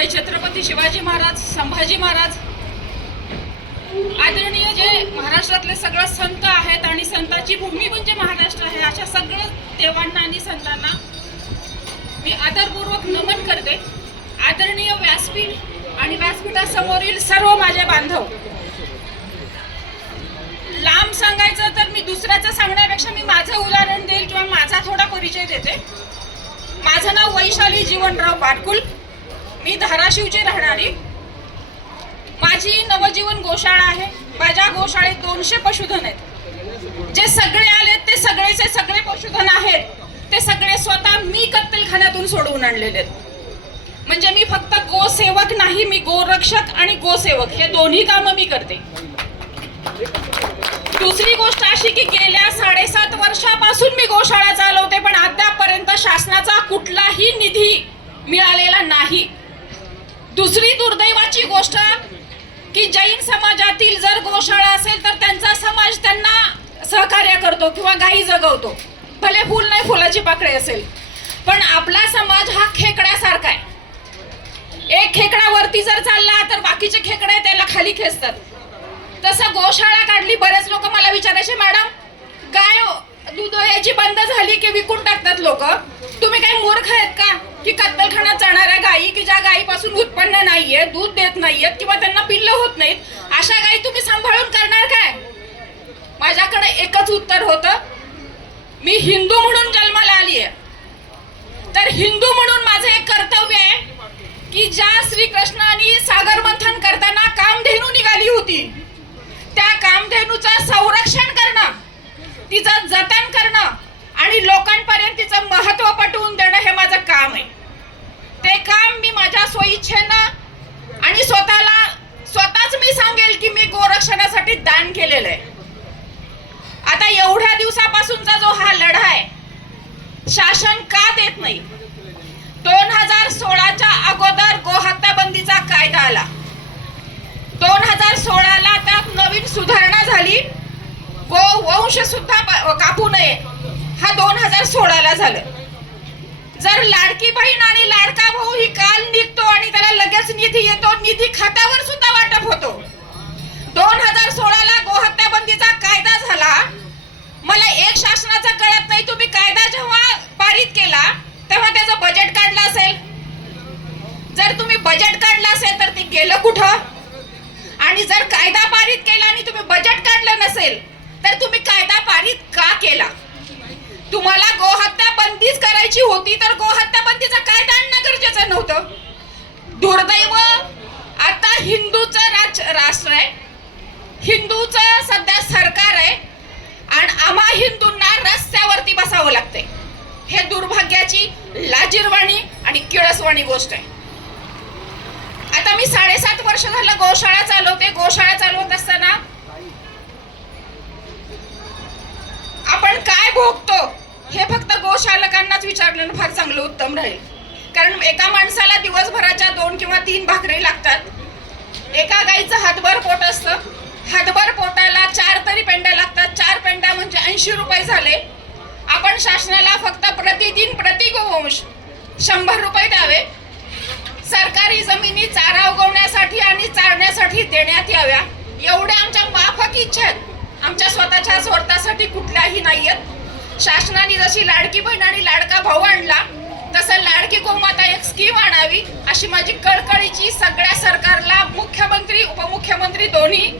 जय छत्रपती शिवाजी महाराज संभाजी महाराज. आदरणीय जे महाराष्ट्रातले सगळं संत आहेत आणि संताची भूमी म्हणजे महाराष्ट्र आहे अशा सगळं देवांना आणि संतांना मी आदरपूर्वक नमन करते. आदरणीय व्यासपीठ आणि व्यासपीठासमोरील सर्व माझे बांधव. लांब सांगायचं तर मी दुसऱ्याचं सांगण्यापेक्षा मी माझं उदाहरण देईल किंवा माझा थोडा परिचय देते. माझं नाव वैशाली जीवनराव पाटकुल मी धाराशिवची राहणारी. माझी नवजीवन गोशाळा आहे. माझ्या गोशाळेत दोनशे पशुधन आहेत. जे सगळे आलेत ते सगळेचे सगळे पशुधन आहेत. ते सगळे स्वतः मी कत्तलखान्यातून सोडवून आणलेले आहेत. म्हणजे मी फक्त गोसेवक नाही मी गोरक्षक आणि गोसेवक. हे दोन्ही कामं मी करते. दुसरी गोष्ट अशी की गेल्या साडेसात वर्षापासून मी गोशाळा चालवते पण अद्यापर्यंत शासनाचा कुठलाही निधी मिळालेला नाही. दुसरी दुर्दैवाची गोष्ट की जैन समाजातील जर गोशाळा असेल तर त्यांचा समाज त्यांना सहकार्य करतो किंवा गायी जगवतो. भले फुल नाही फुलाची पाकळी असेल. पण आपला समाज हा खेकड्यासारखा आहे. एक खेकडा वरती जर चालला तर बाकीचे खेकडे त्याला खाली खेचतात. तसं गोशाळा काढली बरेच लोक मला विचारायचे मॅडम गाय दूध याची बंद झाली की विकून टाकतात लोक? तुम्ही काही मूर्ख आहेत का? की कत्तलखान्यात जाणाऱ्या गायी की ज्या गायीपासून उत्पन्न नाहीये दूध देत नाहीयेत किंवा त्यांना पिल्ल होत नाहीत अशा गायी तुम्ही सांभाळून करणार काय? माझ्याकडे एकच उत्तर होतं. मी हिंदू म्हणून जन्माला आली आहे. तर हिंदू म्हणून माझं एक कर्तव्य आहे की ज्या श्रीकृष्णाने सागर मंथन करताना कामधेनू निघाली होती. त्या कामधेनूचं संरक्षण करणं तिचं जतन करणं आणि लोकांपर्यंत तिचं महत्त्व पटवून देणं हे माझं काम आहे. ते काम मी माझ्या स्वइच्छेनं आणि स्वतःला स्वतःच मी सांगेल की मी गोरक्षणासाठी दान केलेलं आहे. आता एवढ्या दिवसापासूनचा जो हा लढा आहे शासन का देत नाही? दोन हजार सोळाच्या अगोदर गोहत्या बंदीचा कायदा आला. दोन हजार सोळाला त्यात नवीन सुधारणा झाली गो वंश सुद्धा प- कापू नये हा दोन हजार झालं. जर लाडकी बहीण आणि लाडका भाऊ ही काल निघतो आणि त्याला लगेच निधी येतो निधी खात्यावर सुद्धा वाटप होतो. दोन हजार सोळाला गोहत्या बंदीचा कायदा झाला. मला एक शासनाचं कळत नाही तुम्ही कायदा जेव्हा पारित केला तेव्हा त्याचं बजेट काढलं असेल. जर तुम्ही बजेट काढलं असेल तर ते गेलं कुठं? आणि जर कायदा पारित केला आणि तुम्ही बजेट काढलं नसेल तर तुम्ही कायदा पारित का केला तुम्हाला गोहत्या बंदीच करायची होती तर गोहत्या बंदीचा कायदा आणणं गरजेचं नव्हतं? दुर्दैव आता हिंदूचं राज राष्ट्र आहे. हिंदूचं सध्या सरकार आहे आणि आम्हा हिंदूंना रस्त्यावरती बसावं लागतंय. हे दुर्भाग्याची लाजीरवाणी आणि किळसवाणी गोष्ट आहे. आता मी साडेसात वर्ष झालं गोशाळा चालवते. गोशाळा चालवत असताना आपण काय भोगतो हे फक्त गोशालकांनाच विचारलेलं फार चांगलं उत्तम राहील. कारण एका माणसाला दिवसभराच्या दोन किंवा तीन भाकरी लागतात. एका गाईचं हातभर पोट असतं. हातभर पोटाला चार तरी पेंड्या लागतात. चार पेंड्या म्हणजे ऐंशी रुपये झाले. आपण शासनाला फक्त प्रतिदिन प्रति गोवंश शंभर रुपये द्यावे. सरकारी जमिनी चारा उगवण्यासाठी आणि चारण्यासाठी देण्यात याव्या. एवढ्या आमच्या माफक इच्छा आहेत. आमच्या स्वतःच्या स्वार्थासाठी कुठल्याही नाही आहेत. शासनाने जशी लाडकी बहीण आणि लाडका भाऊ आणला तसं लाडकी गोमाता एक स्कीम आणावी अशी माझी कळकळीची सगळ्या सरकारला मुख्यमंत्री उपमुख्यमंत्री दोन्ही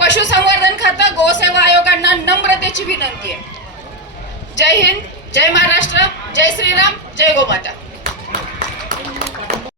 पशुसंवर्धन खातं गोसेवा आयोगांना नम्रतेची विनंती आहे. जय हिंद जय महाराष्ट्र जय श्रीराम जय गोमाता.